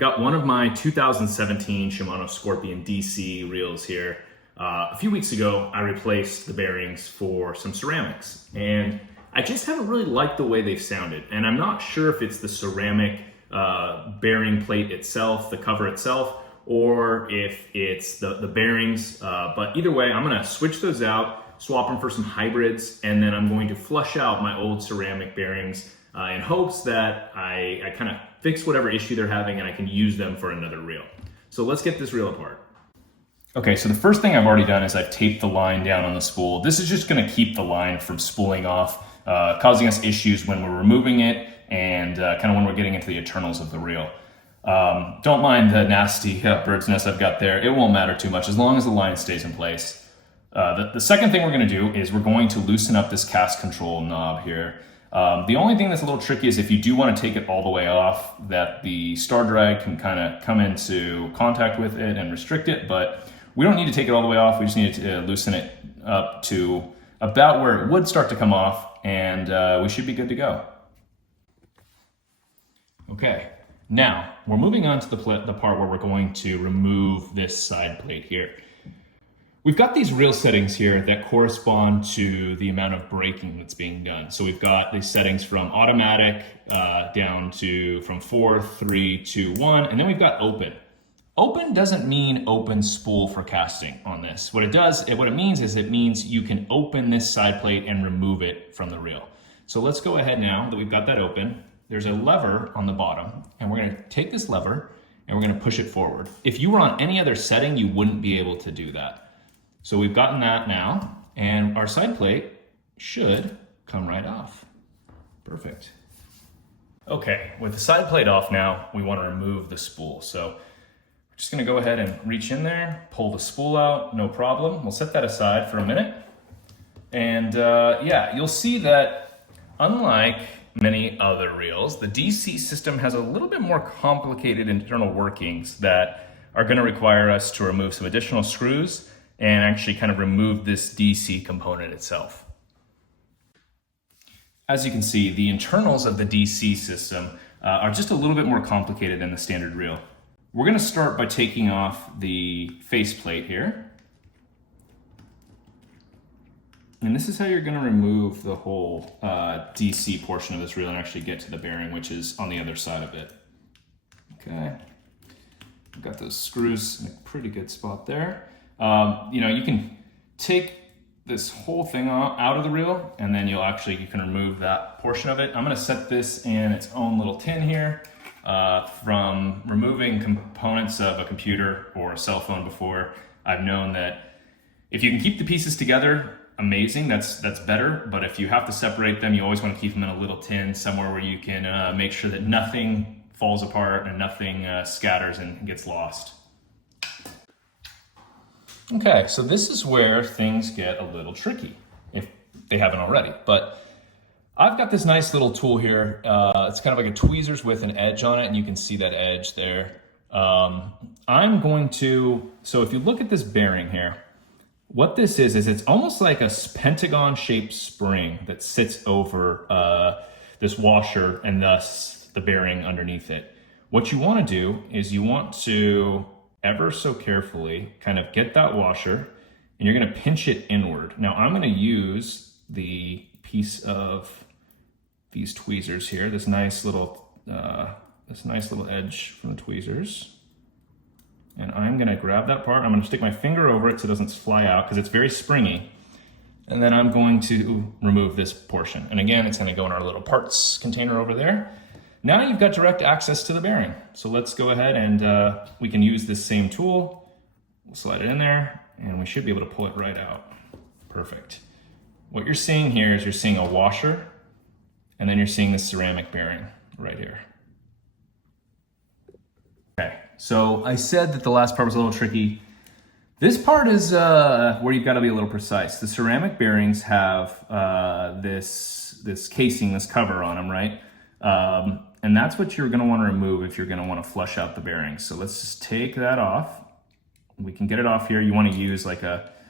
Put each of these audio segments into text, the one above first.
got one of my 2017 Shimano Scorpion DC reels here. A few weeks ago, I replaced the bearings for some ceramics, and I just haven't really liked the way they've sounded. And I'm not sure if it's the ceramic bearing plate itself, the cover itself, or if it's the bearings. But either way, I'm gonna switch those out, swap them for some hybrids, and then I'm going to flush out my old ceramic bearings in hopes that I kind of fix whatever issue they're having and I can use them for another reel. So let's get this reel apart. Okay, so the first thing I've already done is I've taped the line down on the spool. This is just gonna keep the line from spooling off, causing us issues when we're removing it and kind of when we're getting into the internals of the reel. Don't mind the nasty bird's nest I've got there. It won't matter too much as long as the line stays in place. The second thing we're gonna do is we're going to loosen up this cast control knob here. The only thing that's a little tricky is if you do want to take it all the way off, that the star drag can kind of come into contact with it and restrict it, but we don't need to take it all the way off. We just need to loosen it up to about where it would start to come off, and we should be good to go. Okay, now we're moving on to the part where we're going to remove this side plate here. We've got these reel settings here that correspond to the amount of braking that's being done. So we've got these settings from automatic down to from 4, 3, 2, 1, and then we've got open. Open doesn't mean open spool for casting on this. What it means is it means you can open this side plate and remove it from the reel. So let's go ahead now that we've got that open. There's a lever on the bottom, and we're gonna take this lever and we're gonna push it forward. If you were on any other setting, you wouldn't be able to do that. So we've gotten that now, and our side plate should come right off. Perfect. Okay, with the side plate off now, we want to remove the spool. So we're just gonna go ahead and reach in there, pull the spool out, no problem. We'll set that aside for a minute. And yeah, you'll see that unlike many other reels, the DC system has a little bit more complicated internal workings that are gonna require us to remove some additional screws and actually kind of remove this DC component itself. As you can see, the internals of the DC system are just a little bit more complicated than the standard reel. We're gonna start by taking off the faceplate here. And this is how you're gonna remove the whole DC portion of this reel and actually get to the bearing, which is on the other side of it. Okay, I've got those screws in a pretty good spot there. You know, you can take this whole thing out of the reel, and then you can remove that portion of it. I'm gonna set this in its own little tin here from removing components of a computer or a cell phone before. I've known that if you can keep the pieces together, amazing, that's better. But if you have to separate them, you always wanna keep them in a little tin somewhere where you can make sure that nothing falls apart and nothing scatters and gets lost. Okay, so this is where things get a little tricky, if they haven't already. But I've got this nice little tool here. It's kind of like a tweezers with an edge on it, and you can see that edge there. So if you look at this bearing here, what this is it's almost like a pentagon-shaped spring that sits over this washer and thus the bearing underneath it. What you want to do is you want to ever so carefully kind of get that washer, and you're going to pinch it inward. Now I'm going to use the piece of these tweezers here, this nice little edge from the tweezers, and I'm going to grab that part. I'm going to stick my finger over it so it doesn't fly out because it's very springy, and then I'm going to remove this portion. And again, it's going to go in our little parts container over there. Now you've got direct access to the bearing. So let's go ahead and we can use this same tool. We'll slide it in there and we should be able to pull it right out. Perfect. What you're seeing here is you're seeing a washer, and then you're seeing the ceramic bearing right here. Okay, so I said that the last part was a little tricky. This part is where you've got to be a little precise. The ceramic bearings have this casing, this cover on them, right? And that's what you're going to want to remove if you're going to want to flush out the bearings. So let's just take that off. We can get it off here. You want to use like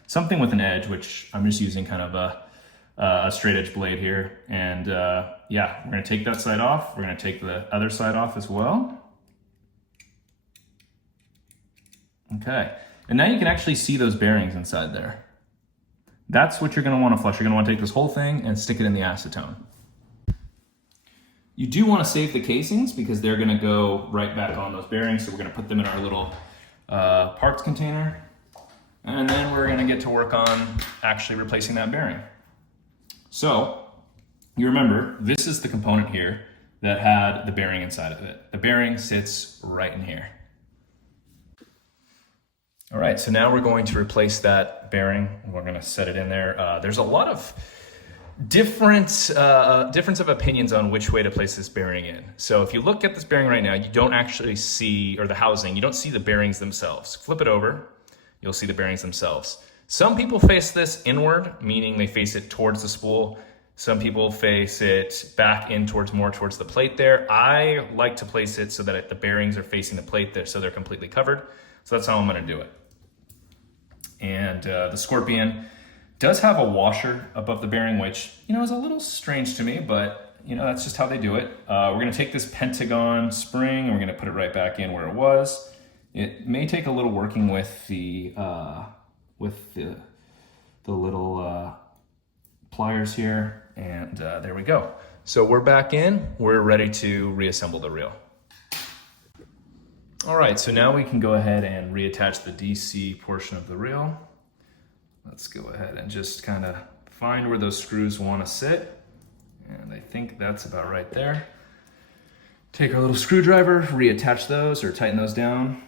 something with an edge, which I'm just using kind of a straight edge blade here. And yeah, we're going to take that side off. We're going to take the other side off as well. Okay, and now you can actually see those bearings inside there. That's what you're gonna wanna flush. You're gonna wanna take this whole thing and stick it in the acetone. You do wanna save the casings because they're gonna go right back on those bearings, so we're gonna put them in our little parts container. And then we're gonna get to work on actually replacing that bearing. So, you remember, this is the component here that had the bearing inside of it. The bearing sits right in here. All right, so now we're going to replace that bearing. We're gonna set it in there. There's a lot of difference of opinions on which way to place this bearing in. So if you look at this bearing right now, you don't actually see, or the housing, you don't see the bearings themselves. Flip it over, you'll see the bearings themselves. Some people face this inward, meaning they face it towards the spool. Some people face it back in more towards the plate there. I like to place it so that the bearings are facing the plate there, so they're completely covered. So that's how I'm gonna do it. And the Scorpion does have a washer above the bearing, which, you know, is a little strange to me, but you know, that's just how they do it. We're gonna take this Pentagon spring and we're gonna put it right back in where it was. It may take a little working with the little pliers here, and there we go. So we're back in, we're ready to reassemble the reel. All right, so now we can go ahead and reattach the DC portion of the reel. Let's go ahead and just kind of find where those screws want to sit. And I think that's about right there. Take our little screwdriver, reattach those or tighten those down.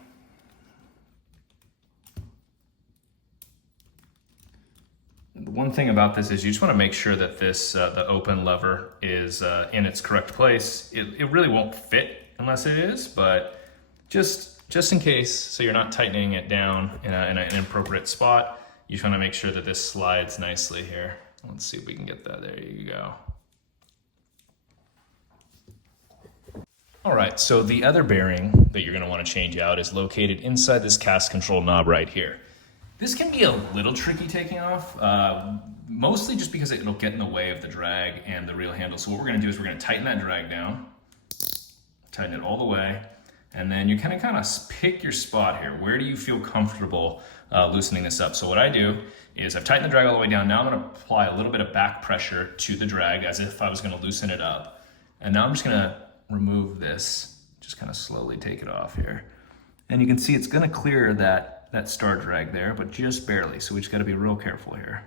The one thing about this is you just want to make sure that this the open lever is in its correct place. It really won't fit unless it is, but just in case, so you're not tightening it down in an inappropriate spot, you just want to make sure that this slides nicely here. Let's see if we can get that. There you go. All right, so the other bearing that you're going to want to change out is located inside this cast control knob right here. This can be a little tricky taking off, mostly just because it'll get in the way of the drag and the reel handle. So what we're going to do is we're going to tighten that drag down, tighten it all the way, and then you kind of pick your spot here. Where do you feel comfortable loosening this up? So what I do is I've tightened the drag all the way down. Now I'm gonna apply a little bit of back pressure to the drag as if I was gonna loosen it up. And now I'm just gonna remove this, just kind of slowly take it off here. And you can see it's gonna clear that star drag there, but just barely. So we just gotta be real careful here.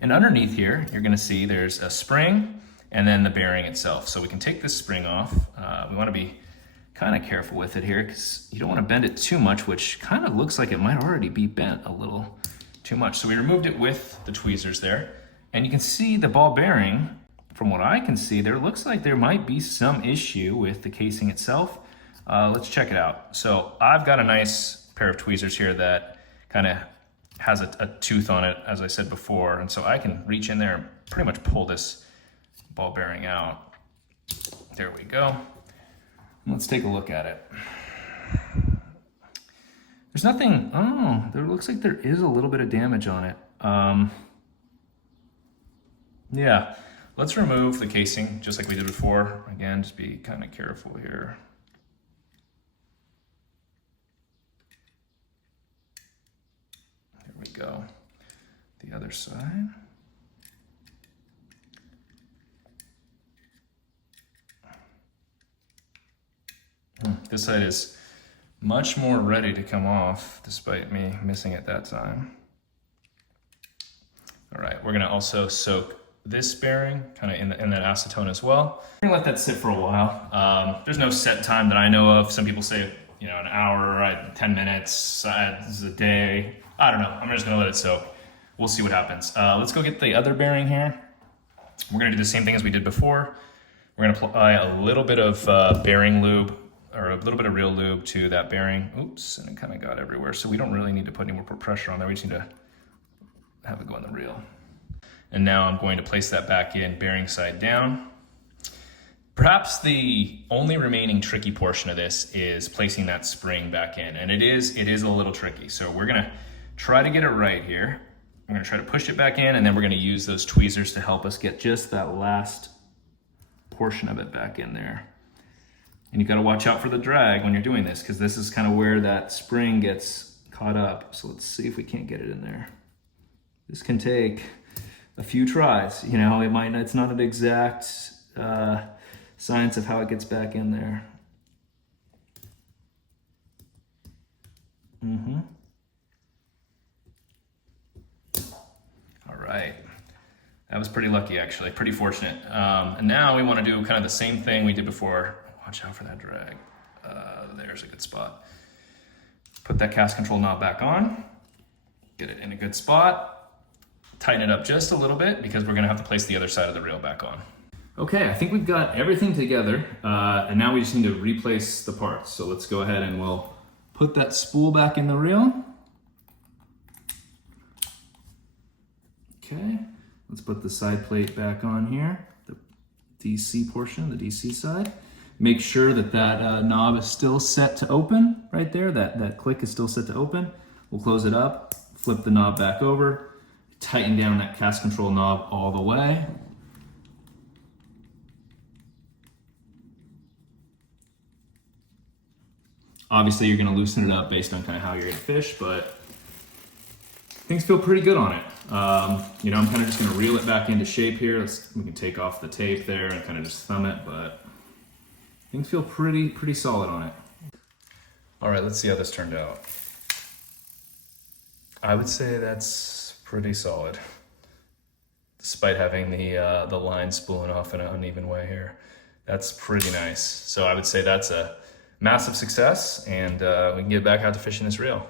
And underneath here, you're gonna see there's a spring and then the bearing itself. So we can take this spring off. We wanna be kind of careful with it here because you don't want to bend it too much, which kind of looks like it might already be bent a little too much. So we removed it with the tweezers there, and you can see the ball bearing. From what I can see, there looks like there might be some issue with the casing itself. Let's check it out. So I've got a nice pair of tweezers here that kind of has a tooth on it, as I said before, and so I can reach in there and pretty much pull this ball bearing out. There we go. Let's take a look at it. There's nothing, there looks like there is a little bit of damage on it. Yeah, let's remove the casing just like we did before. Again, just be kind of careful here. There we go. The other side. This side is much more ready to come off despite me missing it that time. All right, we're gonna also soak this bearing kind of in that acetone as well. We're gonna let that sit for a while. There's no set time that I know of. Some people say, you know, an hour, 10 minutes, a day. I don't know, I'm just gonna let it soak. We'll see what happens. Let's go get the other bearing here. We're gonna do the same thing as we did before. We're gonna apply a little bit of bearing lube, or a little bit of reel lube to that bearing. Oops, and it kind of got everywhere. So we don't really need to put any more pressure on there. We just need to have it go on the reel. And now I'm going to place that back in, bearing side down. Perhaps the only remaining tricky portion of this is placing that spring back in. And it is a little tricky. So we're gonna try to get it right here. I'm gonna try to push it back in, and then we're gonna use those tweezers to help us get just that last portion of it back in there. And you got to watch out for the drag when you're doing this, because this is kind of where that spring gets caught up. So let's see if we can't get it in there. This can take a few tries. You know, it's not an exact science of how it gets back in there. All right. That was pretty lucky, actually, pretty fortunate. And now we want to do kind of the same thing we did before. Watch out for that drag. There's a good spot. Put that cast control knob back on. Get it in a good spot. Tighten it up just a little bit because we're gonna have to place the other side of the reel back on. Okay, I think we've got everything together, and now we just need to replace the parts. So let's go ahead and we'll put that spool back in the reel. Okay, let's put the side plate back on here, the DC portion, the DC side. Make sure that that knob is still set to open right there. That click is still set to open. We'll close it up, flip the knob back over, tighten down that cast control knob all the way. Obviously, you're gonna loosen it up based on kind of how you're gonna fish, but things feel pretty good on it. You know, I'm kind of just gonna reel it back into shape here. We can take off the tape there and kind of just thumb it, but things feel pretty solid on it. All right, let's see how this turned out. I would say that's pretty solid, despite having the line spooling off in an uneven way here. That's pretty nice. So I would say that's a massive success, and we can get back out to fishing this reel.